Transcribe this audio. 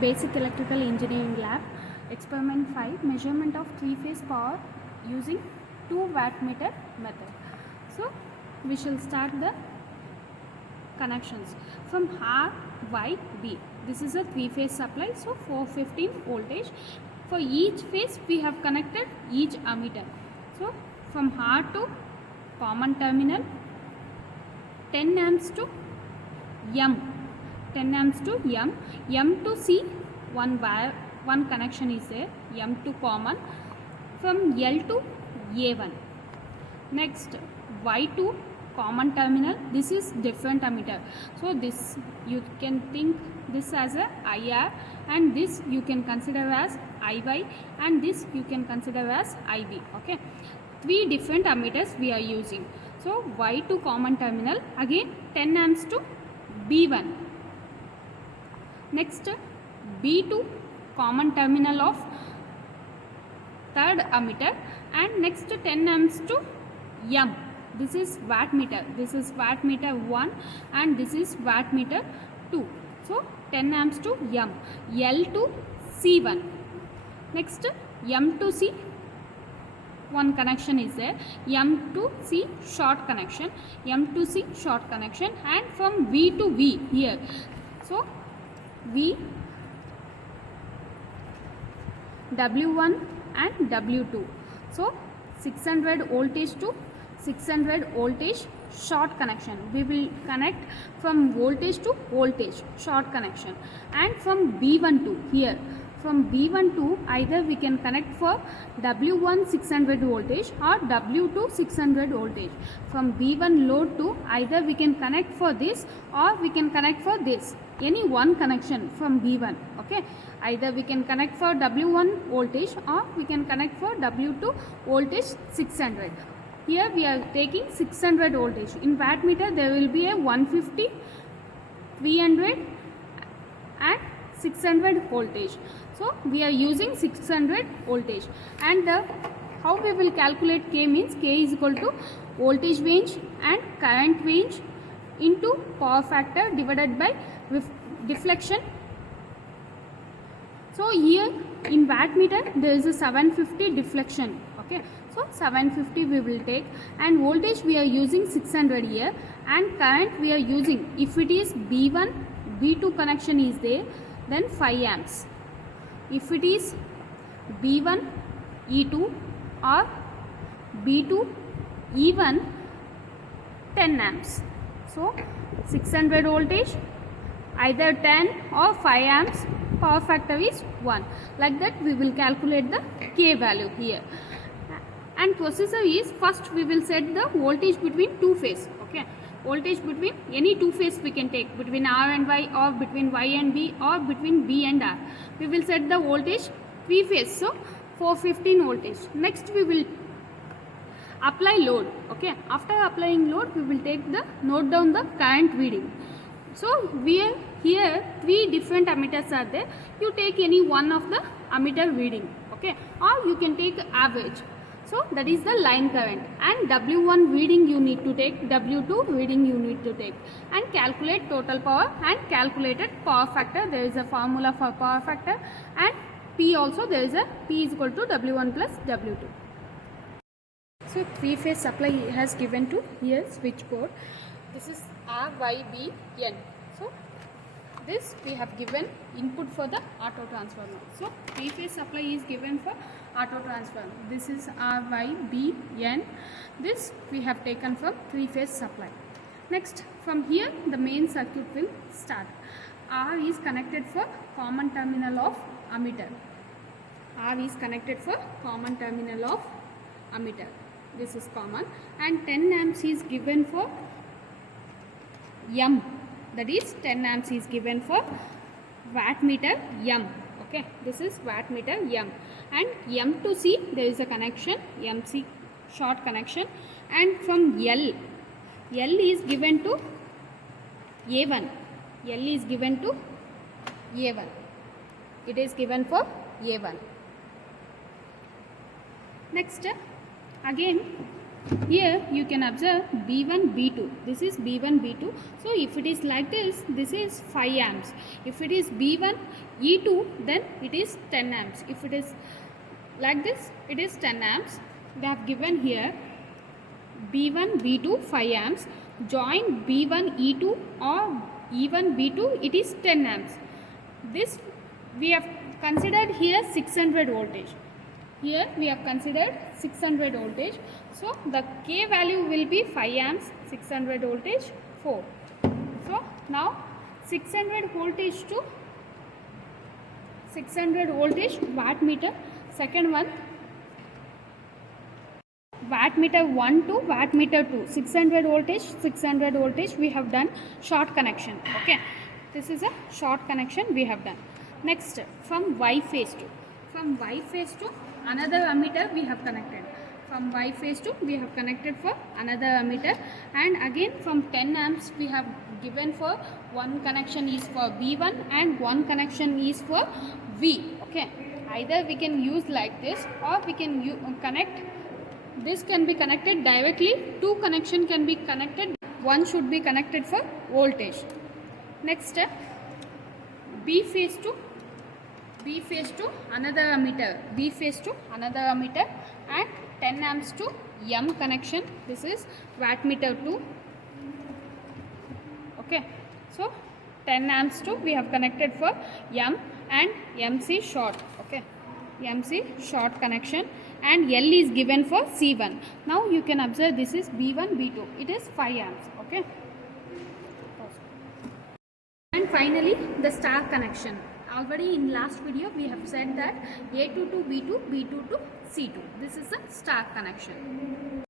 Basic Electrical Engineering Lab, Experiment 5, Measurement of 3-phase power using 2 wattmeter method. So, we shall start the connections from R, Y, B. This is a 3-phase supply, so 415 voltage. For each phase, we have connected each ammeter. So, from R to common terminal, 10 amps to M. 10 amps to M. M to C, one wire, one connection is there. M to common. From L to A1. Next, Y to common terminal. This is different ammeter. So this you can think this as a IR, and this you can consider as IY, and this you can consider as IB. Okay, 3 different ammeters we are using. So Y to common terminal, again 10 amps to B1. Next, B to common terminal of third ammeter, and next 10 amps to M. This is wattmeter. This is wattmeter 1 and this is wattmeter 2. So 10 amps to M. L to C1. Next, M to C, one connection is there. M to C short connection. M to C short connection, and from V to V here. So V, W1 and W2. So 600 voltage to 600 voltage short connection. We will connect from voltage to voltage short connection, and from B1 to here. From B1 to either we can connect for W1 600 voltage or W2 600 voltage. From B1 load to either we can connect for this or we can connect for this. Any one connection from B1. Okay, either we can connect for W1 voltage or we can connect for W2 voltage 600. Here we are taking 600 voltage. In wattmeter there will be a 150, 300 and 600 voltage. So we are using 600 voltage, and how we will calculate K means K is equal to voltage range and current range into power factor divided by deflection. So here in wattmeter there is a 750 deflection. Okay, so 750 we will take, and voltage we are using 600 here, and current we are using, if it is B1 B2 connection is there, then 5 amps. If it is B1 E2 or B2 E1, 10 amps. So 600 voltage, either 10 or 5 amps, power factor is 1. Like that we will calculate the K value here. And procedure is, first we will set the voltage between two phase. Okay, voltage between any two phase we can take, between R and Y or between Y and B or between B and R. We will set the voltage 3 phase, so 415 voltage. Next we will apply load. Okay, after applying load we will take the note down the current reading. So we are here 3 different ammeters are there. You take any one of the ammeter reading. Okay, or you can take average. So that is the line current, and W1 reading you need to take, W2 reading you need to take, and calculate total power and calculated power factor. There is a formula for power factor, and P also there is a P is equal to W1 plus W2. So 3-phase supply has given to here switchboard. This is R, Y, B, N. So this we have given input for the auto transformer. So 3-phase supply is given for auto transformer. This is R, Y, B, N. This we have taken from 3-phase supply. Next, from here the main circuit will start. R is connected for common terminal of ammeter. R is connected for common terminal of ammeter. This is common, and 10 amps is given for M. That is 10 amps is given for wattmeter M. Okay, this is wattmeter M, and M to C there is a connection, MC short connection, and from L is given to A1. L is given to A1. It is given for A1. Next, again Here you can observe B1, B2. This is B1, B2. So if it is like this, this is 5 amps. If it is B1, E2, then it is 10 amps. If it is like this, it is 10 amps. They have given here B1, B2, 5 amps. Join B1, E2 or E1, B2, it is 10 amps. This we have considered here 600 voltage. Here we have considered 600 voltage. So the K value will be 5 amps, 600 voltage 4. So now 600 voltage to 600 voltage wattmeter. Second one, wattmeter 1 to wattmeter 2, 600 voltage we have done short connection. Okay, this is a short connection we have done. Next, from Y phase to another ammeter we have connected. From Y phase to we have connected for another ammeter, and again from 10 amps we have given for one connection is for V1 and one connection is for V. Okay, either we can use like this or we can connect. This can be connected directly. Two connection can be connected. One should be connected for voltage. Next step, B phase to another ammeter. B phase to another ammeter and 10 amps to M connection. This is wattmeter 2. Okay, so 10 amps to we have connected for M and MC short. Okay, MC short connection, and L is given for C1. Now you can observe this is B1, B2. It is 5 amps. Okay. And finally the star connection. Already in last video we have said that A2 to B2, B2 to C2. This is a star connection.